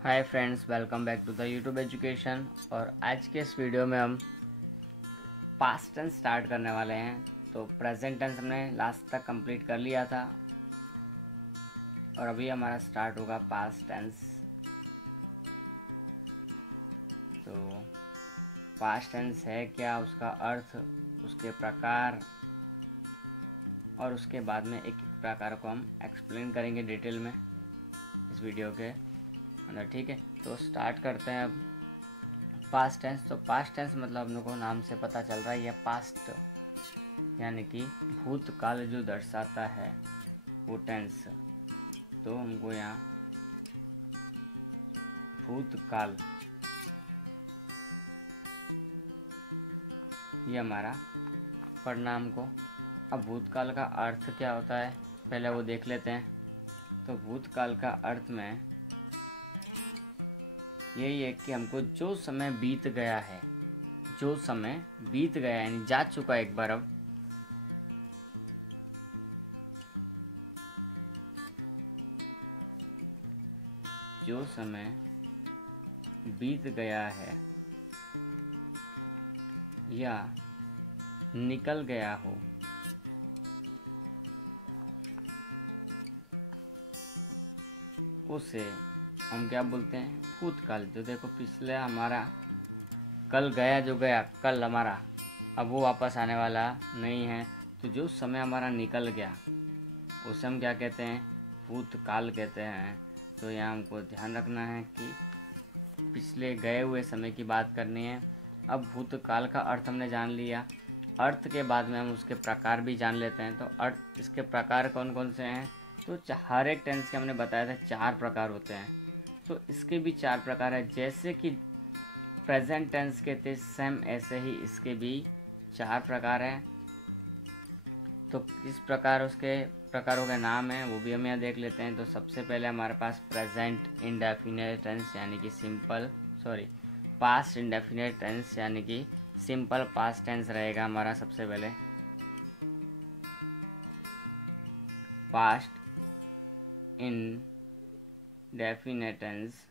Hi friends, welcome back to the YouTube education. और आज के इस वीडियो में हम पास्ट टेंस स्टार्ट करने वाले हैं। तो प्रेजेंट टेंस हमने लास्ट तक कंप्लीट कर लिया था और अभी हमारा स्टार्ट होगा पास्ट टेंस। तो पास्ट टेंस है क्या, उसका अर्थ, उसके प्रकार और उसके बाद में एक एक प्रकार को हम एक्सप्लेन करेंगे डिटेल में इस वीडियो के अंदर। ठीक है, तो स्टार्ट करते हैं अब। पास्ट टेंस, तो पास्ट टेंस मतलब हम लोग को नाम से पता चल रहा है ये पास्ट यानी कि भूतकाल जो दर्शाता है वो टेंस। तो हमको यहाँ भूतकाल ये हमारा पढ़ना हमको। अब भूतकाल का अर्थ क्या होता है पहले वो देख लेते हैं। तो भूतकाल का अर्थ में यही है कि हमको जो समय बीत गया है, जो समय बीत गया है यानी जा चुका है एक बार, अब जो समय बीत गया है या निकल गया हो, उसे हम क्या बोलते हैं, भूतकाल। जो देखो पिछले हमारा कल गया, जो गया कल हमारा, अब वो वापस आने वाला नहीं है। तो जो समय हमारा निकल गया उसे हम क्या कहते हैं, भूतकाल कहते हैं। तो यहाँ हमको ध्यान रखना है कि पिछले गए हुए समय की बात करनी है। अब भूतकाल का अर्थ हमने जान लिया, अर्थ के बाद में हम उसके प्रकार भी जान लेते हैं। तो अर्थ, इसके प्रकार कौन कौन से हैं, तो हर एक टेंस के हमने बताया था 4 प्रकार होते हैं। तो इसके भी 4 प्रकार है। जैसे कि प्रेजेंट टेंस के थे सेम ऐसे ही इसके भी 4 प्रकार हैं। तो किस प्रकार उसके प्रकारों के नाम हैं वो भी हम यहाँ देख लेते हैं। तो सबसे पहले हमारे पास प्रेजेंट इंडेफिनिट टेंस यानी कि पास्ट इंडेफिनिट टेंस यानी कि सिंपल पास्ट टेंस रहेगा हमारा। सबसे पहले पास्ट इंडेफिनिट टेंस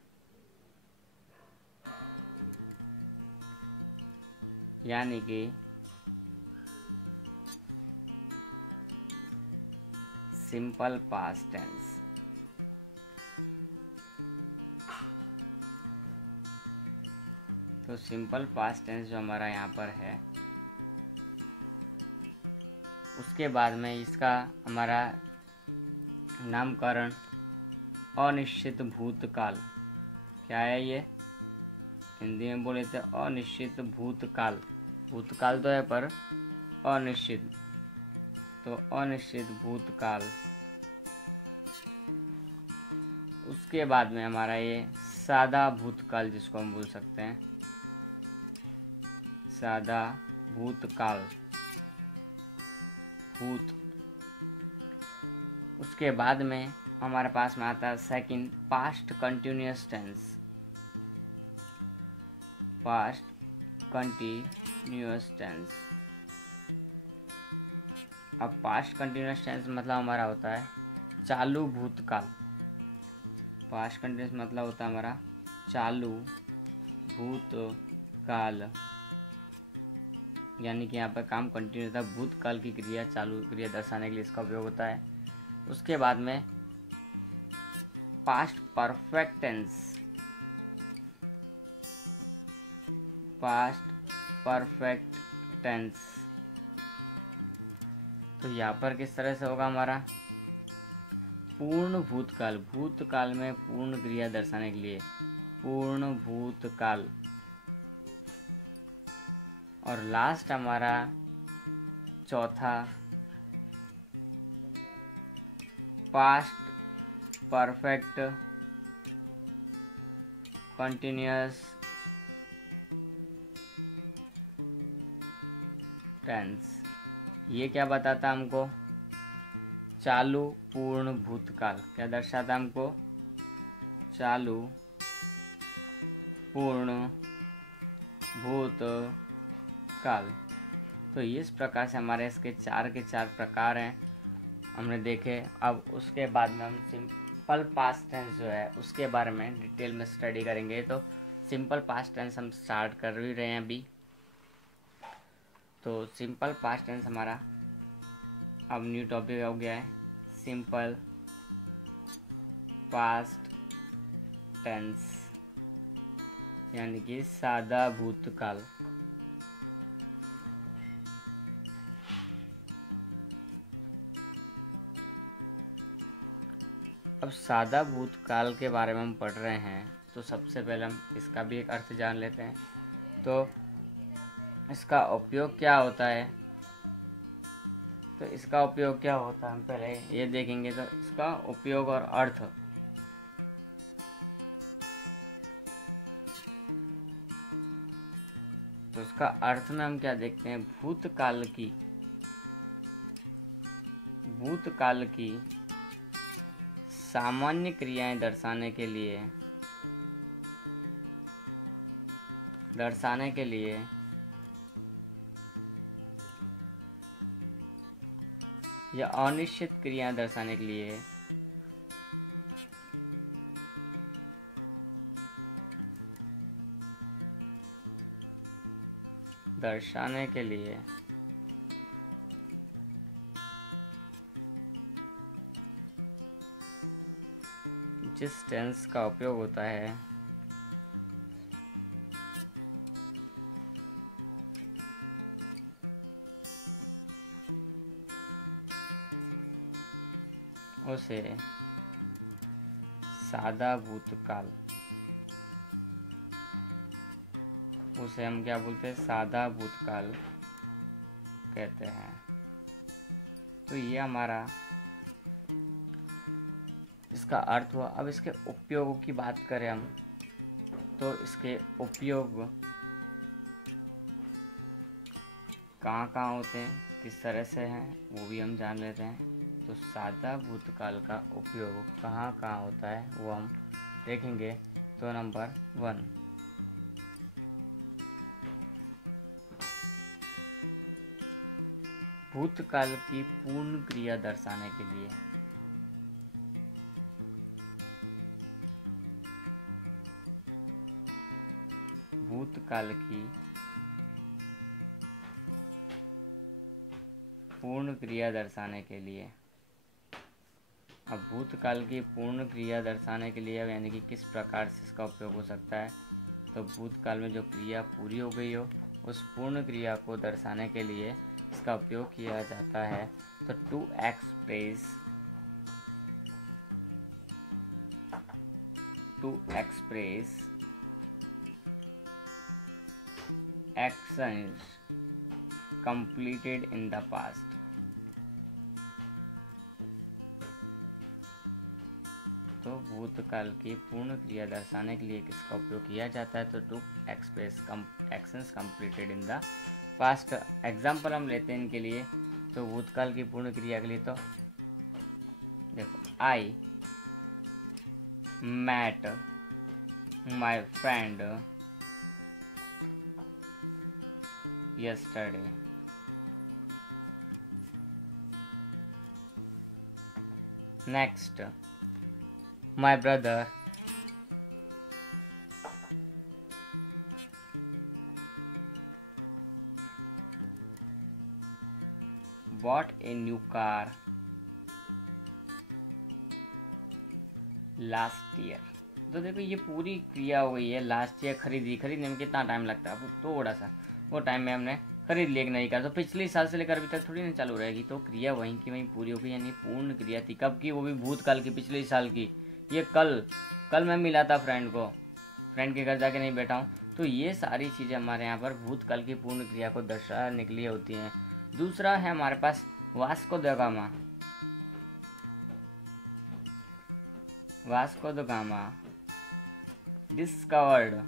यानी कि सिंपल पास्ट टेंस। तो सिंपल पास्ट टेंस जो हमारा यहाँ पर है, उसके बाद में इसका हमारा नामकरण अनिश्चित भूतकाल। क्या है ये, हिंदी में बोले तो अनिश्चित भूतकाल। भूतकाल तो है पर अनिश्चित, तो अनिश्चित भूतकाल। उसके बाद में हमारा ये सादा भूतकाल, जिसको हम बोल सकते हैं सादा भूतकाल, भूत। उसके बाद में हमारे पास में आता है second past continuous tense. Past continuous tense. अब पास्ट कंटिन्यूअस टेंस मतलब हमारा होता है चालू भूतकाल। पास्ट कंटिन्यूअस मतलब होता है हमारा चालू भूतकाल, यानी कि यहाँ पर काम कंटिन्यू था। भूतकाल की क्रिया, चालू क्रिया दर्शाने के लिए इसका उपयोग होता है। उसके बाद में past perfect tense. Past perfect tense तो यहाँ पर किस तरह से होगा हमारा, पूर्ण भूतकाल। भूतकाल में पूर्ण क्रिया दर्शाने के लिए पूर्ण भूतकाल। और लास्ट हमारा चौथा पास्ट परफेक्ट कंटिन्यूअस टेंस। ये क्या बताता हमको, चालू पूर्ण भूतकाल। क्या दर्शाता हमको, चालू पूर्ण भूतकाल। तो इस प्रकार से हमारे इसके 4 के 4 प्रकार हैं हमने देखे। अब उसके बाद में हम सिंपल पास्ट टेंस जो है उसके बारे में डिटेल में स्टडी करेंगे। तो सिंपल पास्ट टेंस हम स्टार्ट कर ही रहे हैं अभी। तो सिंपल पास्ट टेंस हमारा अब न्यू टॉपिक हो गया है, सिंपल पास्ट टेंस, यानी कि सादा भूतकाल। अब सादा भूतकाल के बारे में हम पढ़ रहे हैं, तो सबसे पहले हम इसका भी एक अर्थ जान लेते हैं। तो इसका उपयोग क्या होता है, तो इसका उपयोग क्या होता है हम पहले ये देखेंगे। तो इसका उपयोग और अर्थ, तो इसका अर्थ में हम क्या देखते हैं, भूतकाल की सामान्य क्रियाएं दर्शाने के लिए या अनिश्चित क्रियाएं दर्शाने के लिए जिस टेंस का उपयोग होता है उसे सादा भूतकाल, उसे हम क्या बोलते हैं, सादा भूतकाल कहते हैं। तो ये हमारा इसका अर्थ हुआ। अब इसके उपयोगों की बात करें हम, तो इसके उपयोग कहाँ कहाँ होते हैं, किस तरह से हैं, वो भी हम जान लेते हैं। तो सादा भूतकाल का उपयोग कहाँ कहाँ होता है वो हम देखेंगे। तो नंबर 1, भूतकाल की पूर्ण क्रिया दर्शाने के लिए। भूतकाल की पूर्ण क्रिया दर्शाने के लिए। अब भूतकाल की पूर्ण क्रिया दर्शाने के लिए यानी कि किस प्रकार से इसका उपयोग हो सकता है, तो भूतकाल में जो क्रिया पूरी हो गई हो उस पूर्ण क्रिया को दर्शाने के लिए इसका उपयोग किया जाता है। तो to express actions completed in the past। तो भूतकाल की पूर्ण क्रिया दर्शाने के लिए किसका उपयोग किया जाता है, तो to express actions completed in the past. Example हम लेते हैं इनके लिए। तो भूतकाल की पूर्ण क्रिया के लिए तो देखो, I met my friend yesterday। Next, my brother bought a new car last year। तो देखो ये पूरी क्रिया हो गई है, लास्ट ईयर खरीदने में कितना टाइम लगता है, थोड़ा सा वो टाइम में हमने खरीद लिया नहीं कर, तो पिछले साल से लेकर अभी तक थोड़ी ना चालू रहेगी। तो क्रिया वहीं की वहीं पूरी हो गई, यानी पूर्ण क्रिया थी। कब की, वो भी भूतकाल की, पिछले साल की। ये कल मैं मिला था फ्रेंड को, फ्रेंड के घर जाके नहीं बैठा हूँ। तो ये सारी चीज़ें हमारे यहाँ पर भूतकाल की पूर्ण क्रिया को दर्शाने के लिए होती हैं। दूसरा है हमारे पास वास्को द गामा डिस्कवर्ड,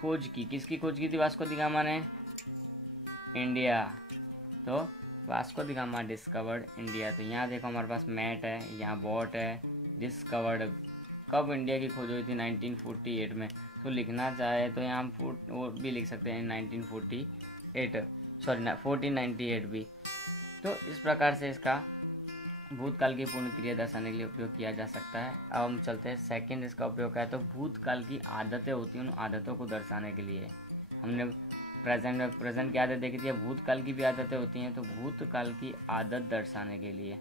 खोज की, किसकी खोज की थी वास्को द गामा ने, इंडिया। तो Vasco the gamma discovered India. तो यहाँ देखो हमारे पास मैट है, यहाँ बॉट है, डिस्कवर्ड। कब इंडिया की खोज हुई थी, 1948 में। तो लिखना चाहे तो यहाँ हम वो भी लिख सकते हैं 1948, सॉरी 1498 भी। तो इस प्रकार से इसका भूतकाल की पूर्ण क्रिया दर्शाने के लिए उपयोग किया जा सकता है। अब हम चलते हैं सेकंड, इसका उपयोग क्या है, तो भूतकाल की आदतें होती हैं, उन आदतों को दर्शाने के लिए। हमने प्रेजेंट की आदत देखी थी, भूतकाल की भी आदतें होती हैं, तो भूतकाल की आदत दर्शाने के लिए।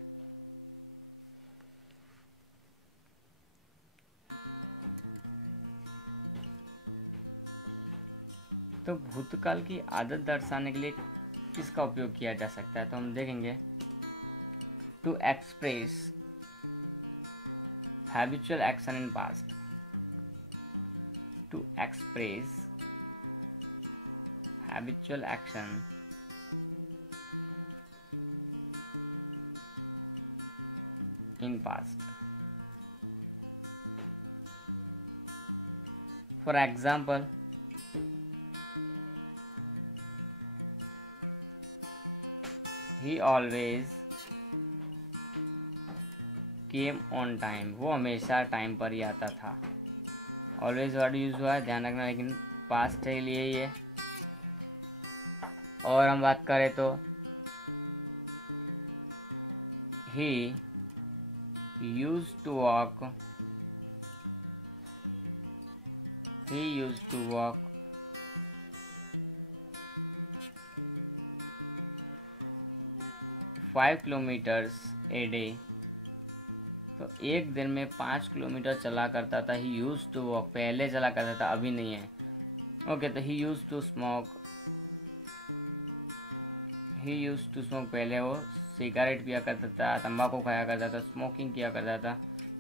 तो भूतकाल की आदत दर्शाने के लिए किसका उपयोग किया जा सकता है, तो हम देखेंगे to express habitual action in past. To express habitual action in past. For example, he always came on time. वो हमेशा टाइम पर ही आता था। ऑलवेज वर्ड यूज हुआ है, ध्यान रखना, लेकिन पास्ट के लिए ये। और हम बात करें तो he used to walk 5 kilometres a day. तो एक दिन में 5 किलोमीटर चला करता था। ही यूज टू वॉक, पहले चला करता था, अभी नहीं है। ओके, तो ही यूज टू स्मोक पहले वो सिगरेट पिया करता था, तंबाकू खाया करता था, स्मोकिंग किया करता था।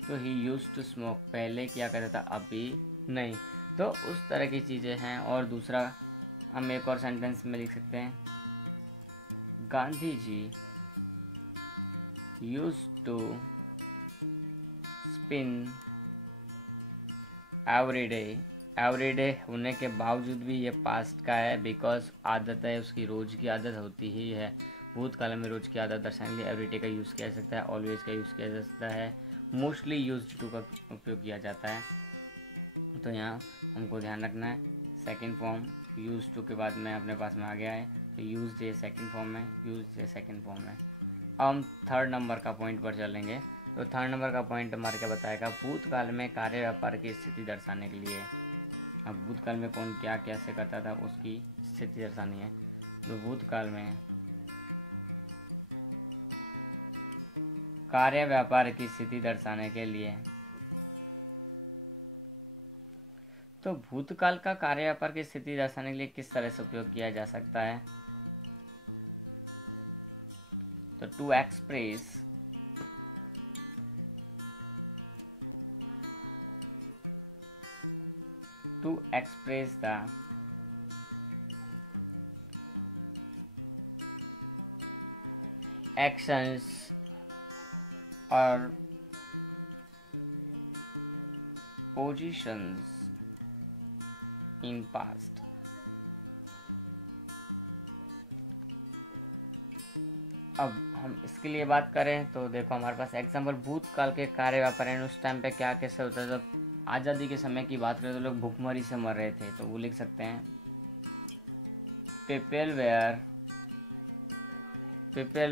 तो ही यूज टू स्मोक, पहले किया करता था, अभी नहीं। तो उस तरह की चीज़ें हैं। और दूसरा हम एक और सेंटेंस में लिख सकते हैं, Gandhi ji use to spin every day होने के बावजूद भी ये पास्ट का है, बिकॉज आदत है, उसकी रोज की आदत होती ही है। भूतकाल में रोज की आदत दर्शाने के लिए एवरी डे का यूज़ किया जा सकता है, ऑलवेज का यूज़ किया जा सकता है, मोस्टली यूज्ड टू का उपयोग किया जाता है। तो यहाँ हमको ध्यान रखना है, सेकंड फॉर्म यूज टू के बाद में अपने पास में आ गया है, तो यूज ये सेकंड फॉर्म में, यूज ये सेकंड फॉर्म में। अब हम थर्ड नंबर का पॉइंट पर चलेंगे। तो थर्ड नंबर का पॉइंट हमारे क्या बताएगा, भूतकाल में कार्य व्यापार की स्थिति दर्शाने के लिए। अब भूतकाल में कौन क्या कैसे करता था, उसकी स्थिति दर्शानी है। तो भूतकाल में कार्य व्यापार की स्थिति दर्शाने के लिए, तो भूतकाल का कार्य व्यापार की स्थिति दर्शाने के लिए किस तरह से उपयोग किया जा सकता है, तो to express the actions or positions in past। अब हम इसके लिए बात करें तो देखो हमारे पास एग्जाम्पल, भूतकाल के कार्य व्यापार उस टाइम पे क्या कैसे होता था। जब आज़ादी के समय की बात करें तो लोग भूखमरी से मर रहे थे, तो वो लिख सकते हैं people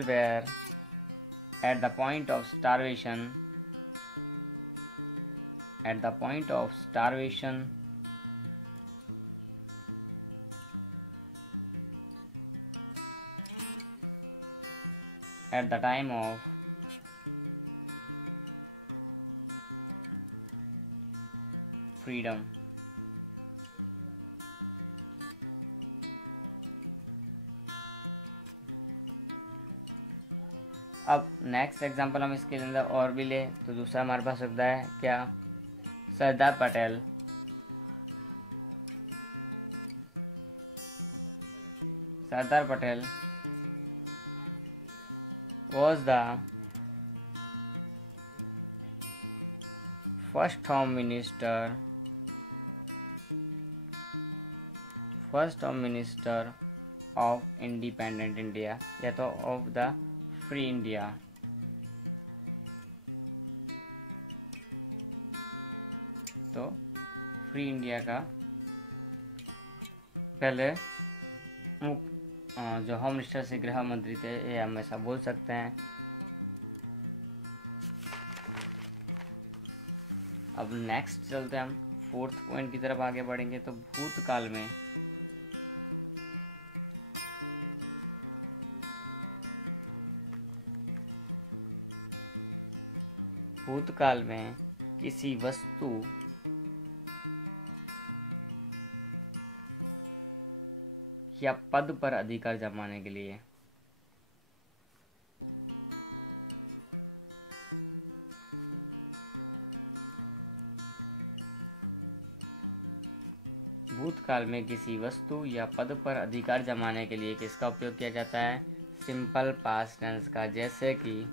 were at the point of starvation at the time of freedom। अब नेक्स्ट एग्जांपल हम इसके अंदर और भी ले तो दूसरा हमारे पास शब्द है क्या, Sardar Patel was the first home minister of independent India, या तो of the free India। तो फ्री इंडिया का पहले जो होम मिनिस्टर से गृह मंत्री थे, ये हमेशा बोल सकते हैं। अब नेक्स्ट चलते हैं हम फोर्थ पॉइंट की तरफ आगे बढ़ेंगे। तो भूतकाल में किसी वस्तु या पद पर अधिकार जमाने के लिए भूतकाल में किसी वस्तु या पद पर अधिकार जमाने के लिए किसका उपयोग किया जाता है? सिंपल पास्ट टेंस का। जैसे कि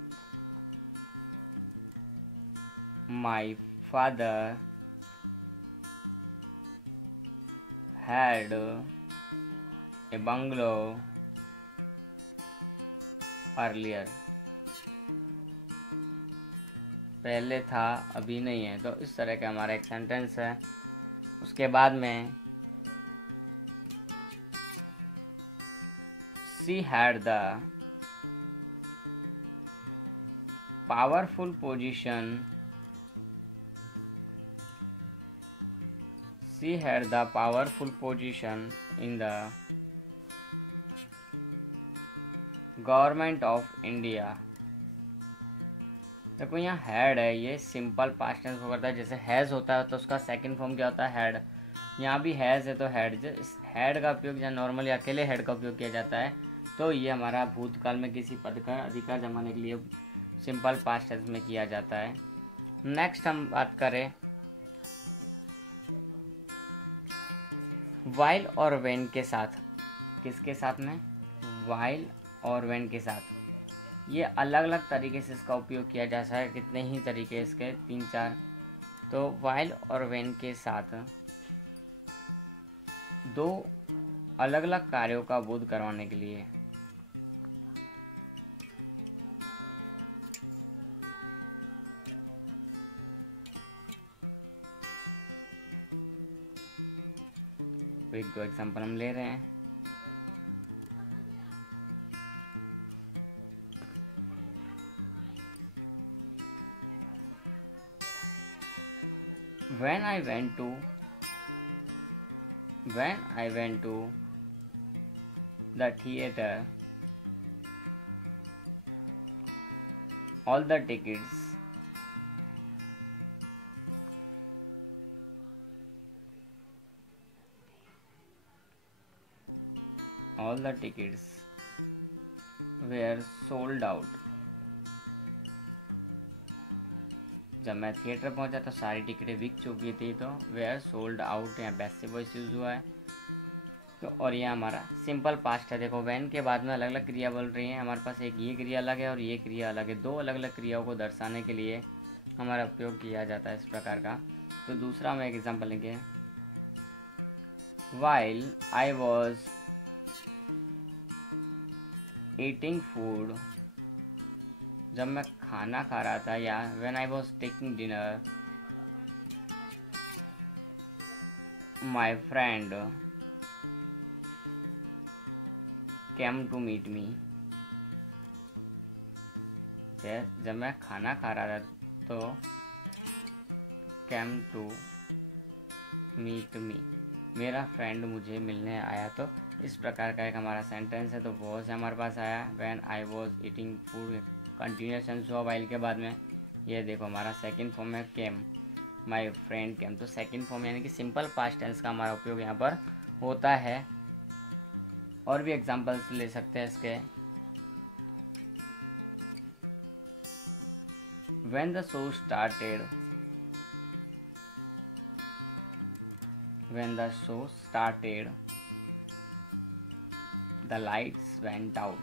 my father had a bungalow earlier, पहले था अभी नहीं है। तो इस तरह का हमारा एक सेंटेंस है। उसके बाद में she had the powerful position in the government of India. देखो यहाँ हैड है, ये सिंपल पास्ट टेंस को करता है। जैसे हैज़ होता है तो उसका सेकंड फॉर्म क्या होता है? हैड। यहाँ भी हैज़ है तो हैड। इस हैड का उपयोग जहाँ नॉर्मली अकेले हैड का उपयोग किया जाता है, तो ये हमारा भूतकाल में किसी पद का अधिकार जमाने के लिए सिंपल पास्ट टेंस में किया जाता है। नेक्स्ट हम बात करें वाइल और व्हेन के साथ। किसके साथ में? वाइल और व्हेन के साथ। ये अलग अलग तरीके से इसका उपयोग किया जा सकता है। कितने ही तरीके इसके, 3-4। तो वाइल और व्हेन के साथ दो अलग अलग कार्यों का बोध करवाने के लिए एक दो एग्जांपल हम ले रहे हैं। When I went to the theater, all the tickets were sold out। जब मैं थिएटर पहुंचा तो सारी टिकटें बिक चुकी थी। तो वेयर सोल्ड आउट, यहाँ पैसिव वॉइस यूज हुआ है। तो और ये हमारा सिंपल पास्ट है। देखो व्हेन के बाद में अलग अलग क्रिया बोल रही है। हमारे पास एक ये क्रिया अलग है और ये क्रिया अलग है। दो अलग अलग क्रियाओं को दर्शाने के लिए हमारा उपयोग किया जाता है इस प्रकार का। तो दूसरा हम एक एग्जाम्पल लेंगे। While I was eating food, जब मैं खाना खा रहा था, या when I was taking dinner, my friend came to meet me. जब मैं खाना खा रहा था तो केम टू मीट मी, मेरा फ्रेंड मुझे मिलने आया। तो इस प्रकार का एक हमारा सेंटेंस है। तो वॉज हमारे पास आया, when I was eating food continuous tense हुआ वाइल के बाद में। ये देखो हमारा सेकंड फॉर्म है केम, माय फ्रेंड केम। तो सेकंड फॉर्म यानी कि सिंपल पास्ट टेंस का हमारा उपयोग यहाँ पर होता है। और भी एग्जांपल्स ले सकते हैं इसके। When the show started the lights went out.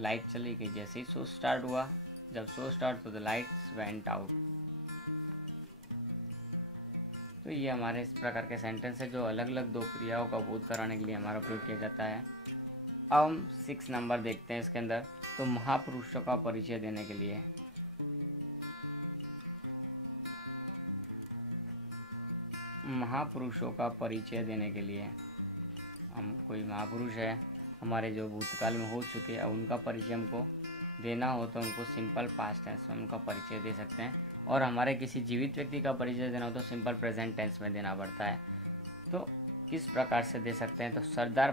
Light चली गई जैसे ही शो स्टार्ट हुआ। जब शो स्टार्ट तो द लाइट्स वेंट आउट। तो ये हमारे इस प्रकार के सेंटेंस है जो अलग अलग दो क्रियाओं का बोध कराने के लिए हमारा उपयोग किया जाता है। अब हम 6 नंबर देखते हैं इसके अंदर। तो महापुरुषों का परिचय देने के लिए हम कोई महापुरुष है हमारे जो भूतकाल में हो चुके हैं, अब उनका परिचय हमको देना हो तो उनको सिंपल पास्ट टेंस में उनका परिचय दे सकते हैं, और हमारे किसी जीवित व्यक्ति का परिचय देना हो तो सिंपल प्रेजेंट टेंस में देना पड़ता है। तो किस प्रकार से दे सकते हैं, तो Sardar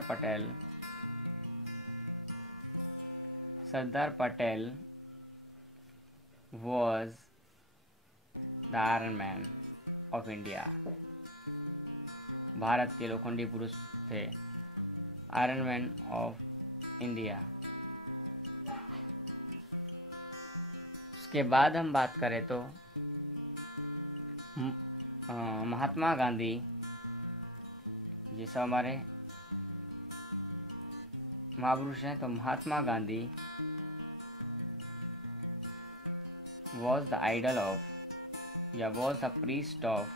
Patel was the iron man of India. Bharat के लोखंडी पुरुष थे, आयरन मैन ऑफ इंडिया। उसके बाद हम बात करें तो महात्मा गांधी, ये सब हमारे महापुरुष हैं, तो Mahatma Gandhi was the idol of या was the priest of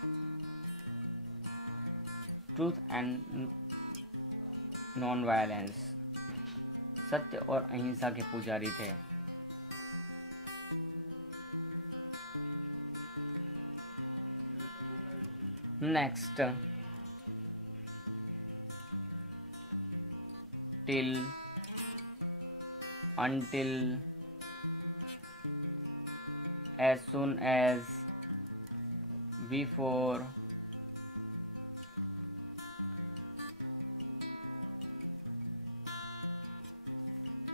truth and non violence. सत्य और अहिंसा के पुजारी थे। Next, till, until, as soon as, before,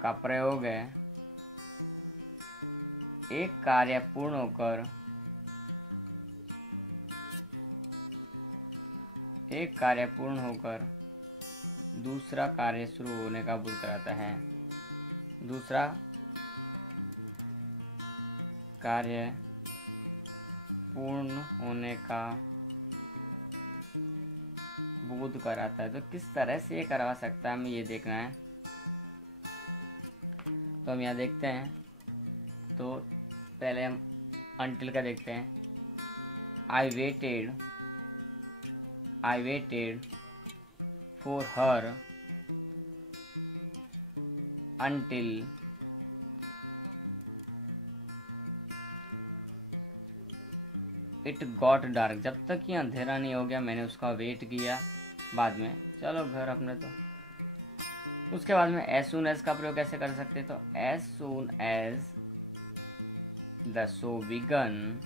का प्रयोग है एक कार्य पूर्ण होकर दूसरा कार्य शुरू होने का बोध कराता है। दूसरा कार्य पूर्ण होने का बोध कराता है। तो किस तरह से ये करवा सकता है, हमें ये देखना है। तो हम यहाँ देखते हैं, तो पहले हम अंटिल का देखते हैं। I waited for her until it got dark। जब तक ये अंधेरा नहीं हो गया मैंने उसका वेट किया। बाद में चलो घर अपने। तो उसके बाद में as soon as का प्रयोग कैसे कर सकते हैं, तो as soon as the show begun,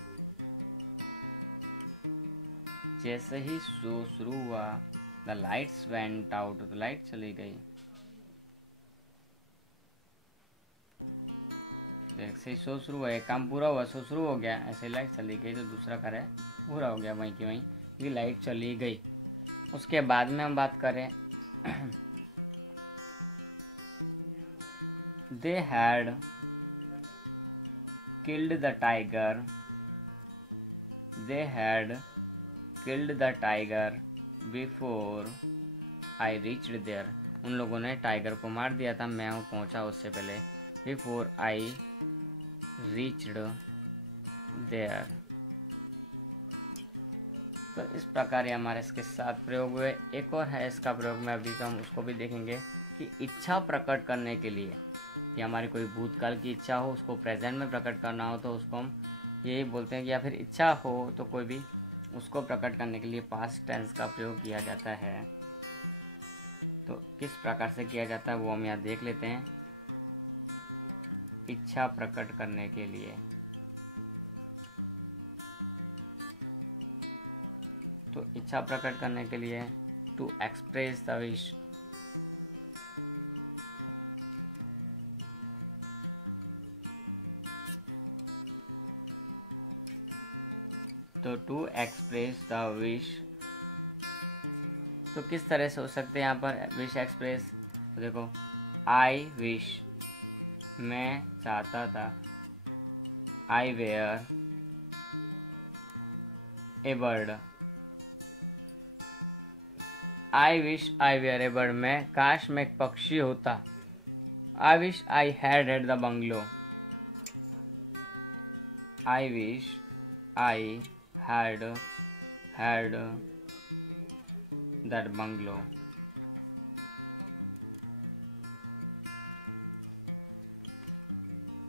जैसे ही शो शुरू हुआ, The lights went out, तो लाइट चली गई। जैसे ही शो शुरू हुआ, एक काम पूरा हुआ, शो शुरू हो गया, ऐसे लाइट चली गई, तो दूसरा कार्य पूरा हो गया वहीं की वहीं, ये लाइट चली गई। उसके बाद में हम बात करें, They had killed the tiger. They had killed the tiger before I reached there। उन लोगों ने टाइगर को मार दिया था, मैं पहुंचा उससे पहले। Before I reached there। तो इस प्रकार ये हमारे इसके साथ प्रयोग हुए। एक और है इसका प्रयोग में, अभी तो हम उसको भी देखेंगे कि इच्छा प्रकट करने के लिए, कि हमारी कोई भूतकाल की इच्छा हो, उसको प्रेजेंट में प्रकट करना हो, तो उसको हम यही बोलते हैं कि, या फिर इच्छा हो तो कोई भी, उसको प्रकट करने के लिए पास्ट टेंस का प्रयोग किया जाता है। तो किस प्रकार से किया जाता है वो हम यहाँ देख लेते हैं। इच्छा प्रकट करने के लिए, तो इच्छा प्रकट करने के लिए टू एक्सप्रेस द विश, तो टू एक्सप्रेस द विश, तो किस तरह से हो सकते हैं यहाँ पर विश एक्सप्रेस। तो देखो, आई विश, मैं चाहता था, I were a bird, I wish I were a bird, मैं काश मैं एक पक्षी होता। I wish I had the bungalow, आई विश आई had that bungalow।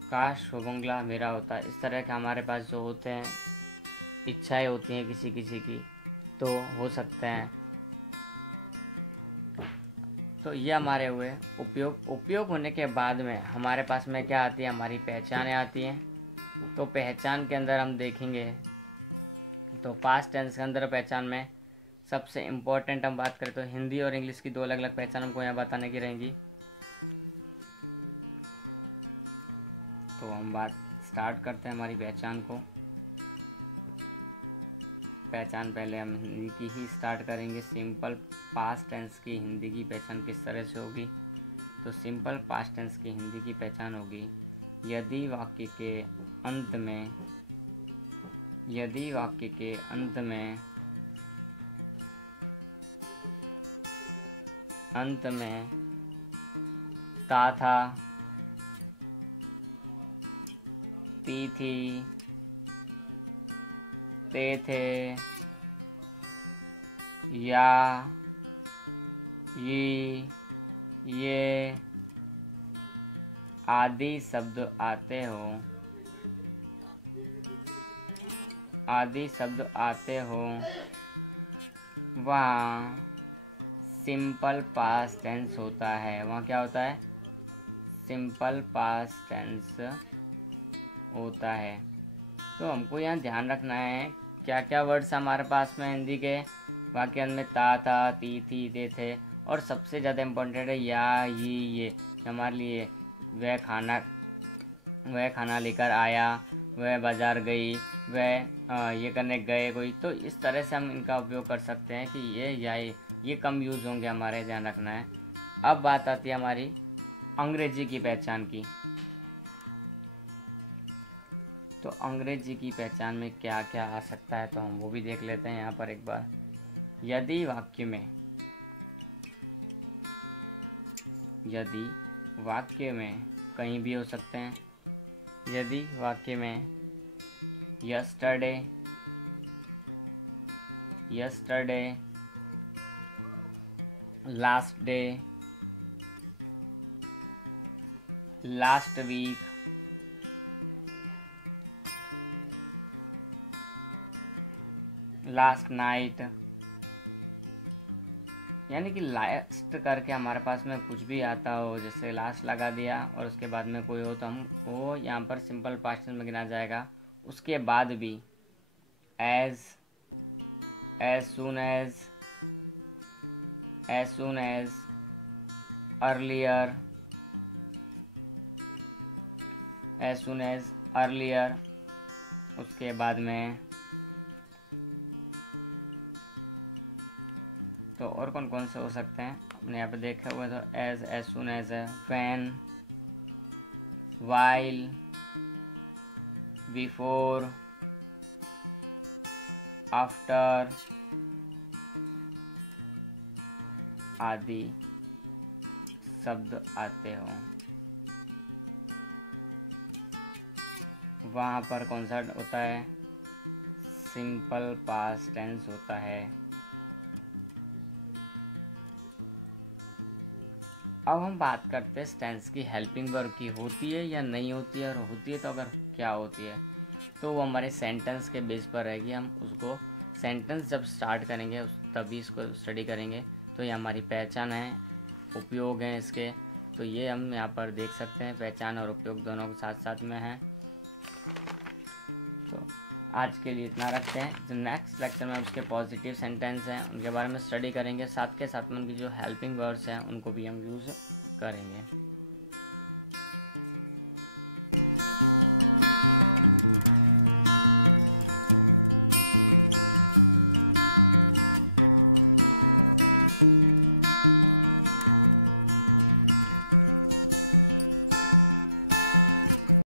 काश वो बंगला मेरा होता। इस तरह के हमारे पास जो होते हैं, इच्छाएं होती हैं किसी किसी की, तो हो सकते हैं तो ये हमारे हुए उपयोग। उपयोग होने के बाद में हमारे पास में क्या आती है, हमारी पहचानें आती हैं। तो पहचान के अंदर हम देखेंगे तो पास्ट टेंस के अंदर पहचान में सबसे इम्पोर्टेंट हम बात करें तो हिंदी और इंग्लिश की 2 अलग अलग पहचान हमको यहाँ बताने की रहेंगी। तो हम बात स्टार्ट करते हैं हमारी पहचान को। पहचान पहले हम हिंदी की ही स्टार्ट करेंगे। सिंपल पास्ट टेंस की हिंदी की पहचान किस तरह से होगी। तो सिंपल पास्ट टेंस की हिंदी की पहचान होगी, यदि वाक्य के अंत में ता था, ती थी, ते थे, या, ये आदि शब्द आते हो वहाँ सिंपल पास्ट टेंस होता है। वहाँ क्या होता है, सिंपल पास्ट टेंस होता है। तो हमको यहाँ ध्यान रखना है क्या क्या वर्ड्स हमारे पास में हिंदी के वाक्य में ता था, ती थी, ते थे, और सबसे ज़्यादा इम्पोर्टेंट है या, ये हमारे लिए वह खाना लेकर आया, वह बाजार गई, वह ये करने गए कोई। तो इस तरह से हम इनका उपयोग कर सकते हैं कि ये या ये कम यूज़ होंगे, हमारे ध्यान रखना है। अब बात आती है हमारी अंग्रेजी की पहचान की। तो अंग्रेजी की पहचान में क्या क्या आ सकता है तो हम वो भी देख लेते हैं यहाँ पर एक बार। यदि वाक्य में कहीं भी हो सकते हैं। यदि वाक्य में yesterday, last day, last week, last night, यानी कि लास्ट करके हमारे पास में कुछ भी आता हो, जैसे लास्ट लगा दिया और उसके बाद में कोई हो तो हम वो यहाँ पर सिंपल पास्ट टेंस में गिना जाएगा। उसके बाद भी as soon as, earlier, उसके बाद में तो और कौन कौन से हो सकते हैं अपने यहाँ पे देखे हुए। तो as soon as, when, while, before, after आदि शब्द आते हो। वहाँ पर कौन सा होता है, सिंपल पास्ट टेंस होता है। अब हम बात करते हैं टेंस की हेल्पिंग वर्ब की, होती है या नहीं होती है, और होती है तो अगर क्या होती है। तो वो हमारे सेंटेंस के बेस पर रहेगी। हम उसको सेंटेंस जब स्टार्ट करेंगे तभी इसको स्टडी करेंगे। तो ये हमारी पहचान है, उपयोग है इसके। तो ये हम यहाँ पर देख सकते हैं, पहचान और उपयोग दोनों के साथ साथ में है। तो आज के लिए इतना रखते हैं। जो नेक्स्ट लेक्चर में उसके पॉजिटिव सेंटेंस हैं उनके बारे में स्टडी करेंगे, साथ के साथ में उनकी जो हेल्पिंग वर्ड्स हैं उनको भी हम यूज़ करेंगे।